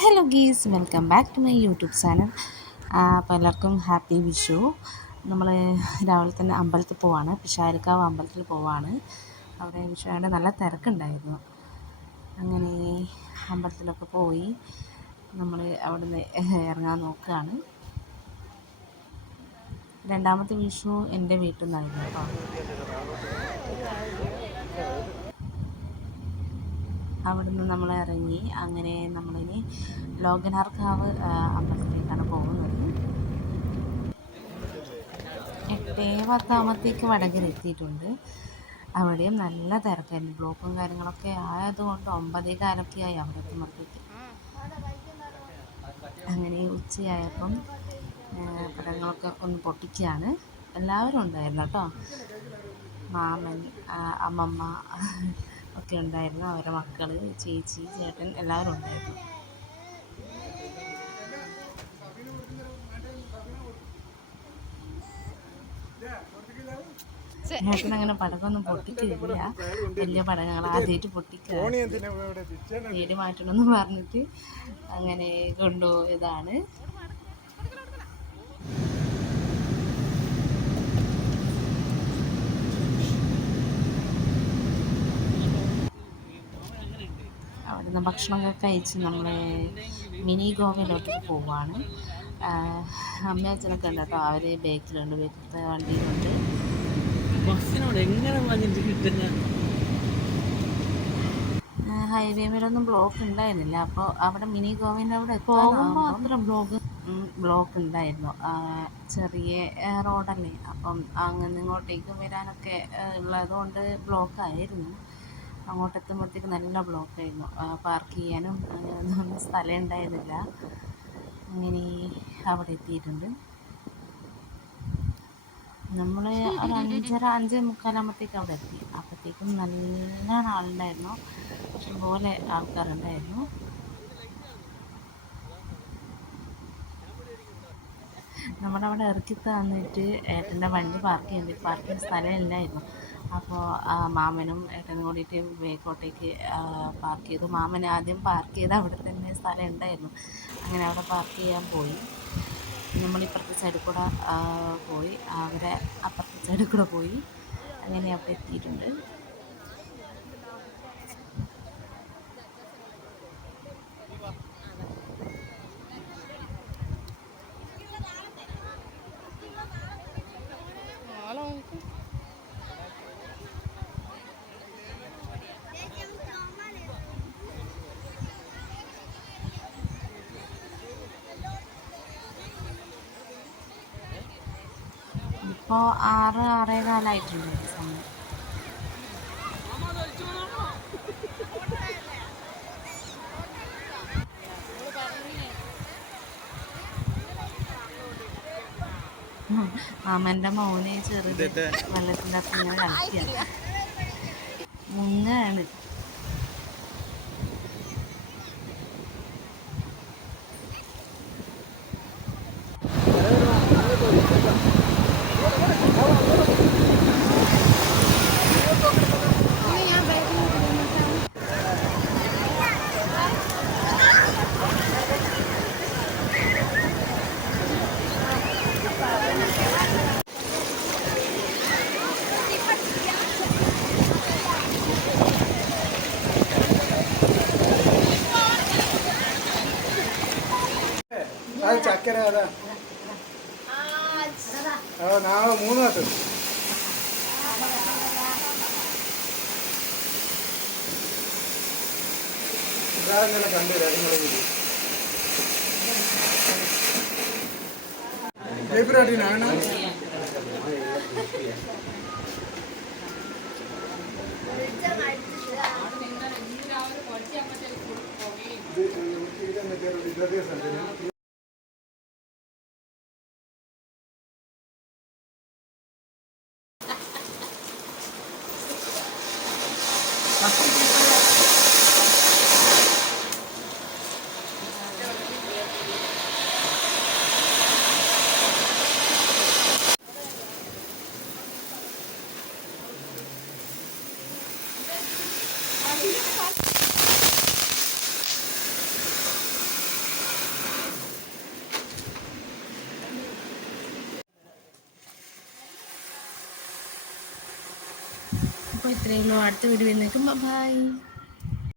Hello guys, welcome back to my YouTube channel. അപ്പോൾ എല്ലാവർക്കും happy Vishu. നമ്മൾ രാവിലെ തന്നെ അമ്പലത്തിൽ പോവാണ്, പിഷാരിക്കാവ് അമ്പലത്തിൽ പോവാണ്. അവിടെ വിഷുവായിട്ട് നല്ല തിരക്കുണ്ടായിരുന്നു. അങ്ങനെ അമ്പലത്തിലൊക്കെ പോയി നമ്മൾ അവിടെ നിന്ന് ഇറങ്ങാൻ നോക്കുകയാണ്. രണ്ടാമത്തെ വിഷു എൻ്റെ വീട്ടിൽ നിന്നായിരുന്നു കേട്ടോ. അവിടെ നിന്ന് നമ്മൾ ഇറങ്ങി. അങ്ങനെ നമ്മളിനി ലോകനാർക്കാവ് അമ്പലത്തിലേക്കാണ് പോകുന്നത്. 8:10 വടകര എത്തിയിട്ടുണ്ട്. അവിടെയും നല്ല തിരക്കായിരുന്നു. ബ്ലോക്കും കാര്യങ്ങളൊക്കെ ആയതുകൊണ്ട് 9:15 ആയി അവിടെ എത്തുമ്പോഴത്തേക്ക്. അങ്ങനെ ഉച്ചയായപ്പം പടങ്ങളൊക്കെ ഒന്ന് പൊട്ടിക്കുകയാണ്. എല്ലാവരും ഉണ്ടായിരുന്നു കേട്ടോ. മാമൻ, അമ്മമ്മ ഒക്കെ ഉണ്ടായിരുന്നു. അവരുടെ മക്കൾ, ചേച്ചി, ചേട്ടൻ എല്ലാവരും ഉണ്ടായിരുന്നു. ചേട്ടൻ അങ്ങനെ പടക്കമൊന്നും പൊട്ടിക്കില്ല. വലിയ പടകങ്ങൾ ആദ്യമായിട്ട് പൊട്ടിക്കുക, പേടി മാറ്റണമെന്ന് പറഞ്ഞിട്ട് അങ്ങനെ കൊണ്ടുപോയതാണ്. അവിടുന്ന് ഭക്ഷണമൊക്കെ കഴിച്ച് നമ്മൾ മിനി ഗോവയിലോട്ട് പോവാണ്. അമ്മയച്ഛനൊക്കെ ഉണ്ട് കേട്ടോ. അവർ ബേക്കിലുണ്ട്, ബേക്കിലത്തെ വണ്ടിയിലുണ്ട്. ഹൈവേ മേലൊന്നും ബ്ലോക്ക് ഉണ്ടായിരുന്നില്ല. അപ്പോൾ അവിടെ മിനി ഗോവേൻ്റെ അവിടെ പോകുമ്പോൾ അത്ര ബ്ലോക്ക് ഉണ്ടായിരുന്നു. ചെറിയ റോഡല്ലേ, അപ്പം അങ്ങനെ ഇങ്ങോട്ടേക്ക് വരാനൊക്കെ ഉള്ളതുകൊണ്ട് ബ്ലോക്കായിരുന്നു. അങ്ങോട്ടെത്തുമ്പോഴത്തേക്ക് നല്ല ബ്ലോക്കായിരുന്നു. പാർക്ക് ചെയ്യാനും അങ്ങനെയൊന്നും സ്ഥലം ഉണ്ടായിരുന്നില്ല. അങ്ങനെ അവിടെ എത്തിയിട്ടുണ്ട്. നമ്മൾ ഒരു 5:45 അവിടെ എത്തി. അപ്പോഴത്തേക്കും നല്ല ആളുണ്ടായിരുന്നു, ഇഷ്ടംപോലെ ആൾക്കാരുണ്ടായിരുന്നു. നമ്മുടെ അവിടെ ഇറക്കി തന്നിട്ട് ഏട്ടൻ്റെ വണ്ടി പാർക്ക് സ്ഥലം ഇല്ലായിരുന്നു. അപ്പോൾ മാമനും ഏട്ടനും കൂടിയിട്ട് ബേക്കോട്ടേക്ക് പാർക്ക് ചെയ്തു. മാമൻ ആദ്യം പാർക്ക് ചെയ്ത് അവിടെ തന്നെ സ്ഥലം ഉണ്ടായിരുന്നു. അങ്ങനെ അവിടെ പാർക്ക് ചെയ്യാൻ പോയി. നമ്മളിപ്പുറത്തെ സൈഡിൽ കൂടെ പോയി, അവരെ അപ്പുറത്തെ സൈഡിൽ കൂടെ പോയി. അങ്ങനെ അവിടെ എത്തിയിട്ടുണ്ട്. ഇപ്പോൾ 6-6:15 സമയം. മാമൻ്റെ മോനെ ചെറുത് വെള്ളത്തിൻ്റെ അകത്ത് ഇങ്ങനെ കളിക്കുക, മുങ്ങാണ്. ചക്കര അതാ നാളെ 3 വർഷം ഇതാങ്ങനെ കണ്ടില്ല. ലൈബ്രറിനാണ് ഇത് അപ്പോൾ ഇത്രയേ ഉള്ളൂ. അടുത്ത വീഡിയോ വരുന്നേക്കും ബൈ.